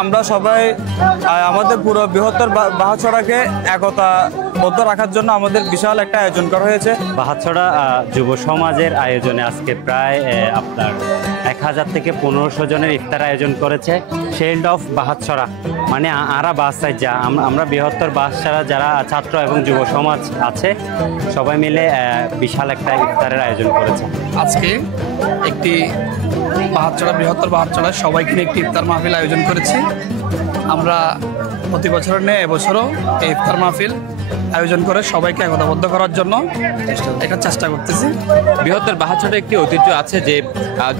আমরা সবাই আমাদের পুরো বৃহত্তর বাহাছড়াকে একতাবদ্ধ রাখার জন্য আমাদের বিশাল একটা আয়োজন করা হয়েছে। বাহাছড়া যুব সমাজের আয়োজনে আজকে প্রায় আপনার 1000 থেকে 1500 জনের ইফতার আয়োজন করেছে শেল্ড অফ বাহাছড়া, মানে আরা বাসায় যা আমরা বৃহত্তর বাহাছড়া যারা ছাত্র এবং যুব সমাজ আছে সবাই মিলে বিশাল একটা ইফতারের আয়োজন করেছে। আজকে একটি বাহাছড়া বৃহত্তর বাহাছড়ায় সবাইকে নিয়ে একটি ইফতার মাহফিল আয়োজন করেছি। আমরা প্রতি বছরের নিয়ে এবছরও এই ইফতার মাহফিল আয়োজন করে সবাইকে একতাবদ্ধ করার জন্য একটা চেষ্টা করতেছি। বৃহত্তর বাহাছড়ার একটি ঐতিহ্য আছে যে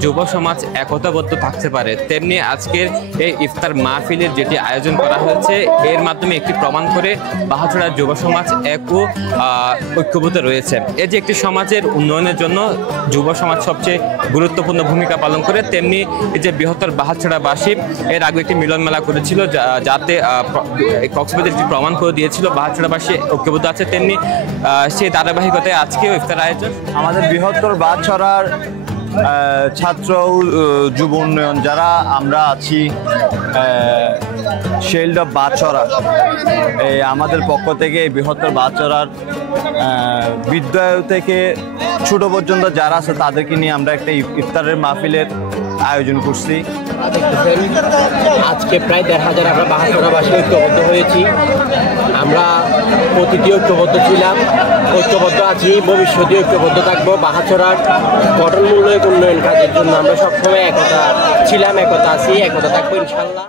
যুব সমাজ একতাবদ্ধ থাকতে পারে, তেমনি আজকের এই ইফতার মাহফিলের যেটি আয়োজন করা হয়েছে এর মাধ্যমে একটি প্রমাণ করে বাহাছড়ার যুব সমাজ ঐক্যবদ্ধ রয়েছে। এই যে একটি সমাজের উন্নয়নের জন্য যুব সমাজ সবচেয়ে গুরুত্বপূর্ণ ভূমিকা পালন করে, তেমনি এই যে বৃহত্তর বাহাছড়াবাসী এর আগে একটি মিলন মেলা করেছিল যাতে কক্সবাজার একটি প্রমাণ করে দিয়েছিল বাহাছড়াবাসী ঐক্যবদ্ধ আছে, তেমনি সেই ধারাবাহিকতায় আজকেও ইফতার আয়োজন। আমাদের বৃহত্তর বাহাছড়ার ছাত্র যুব উন্নয়ন যারা আমরা আছি শেল্ড অফ বাহাছড়া, আমাদের পক্ষ থেকে বৃহত্তর বাহাছড়ার বিদ্যালয় থেকে ছোট পর্যন্ত যারা আছে তাদেরকে নিয়ে আমরা একটা ইফতারের মাহফিলের আয়োজন করছি। আজকে প্রায় 1500 আমরা বাহাছড়াবাসী ঐক্যবদ্ধ হয়েছি। আমরা প্রতিটি ঐক্যবদ্ধ ছিলাম, ঐক্যবদ্ধ আছি, ভবিষ্যতে ঐক্যবদ্ধ থাকবো। বাহাছড়ার গঠনমূলক উন্নয়ন কাজের জন্য আমরা সবসময় একতা ছিলাম, একতা আছি, একতা থাকবো ইনশাল্লাহ।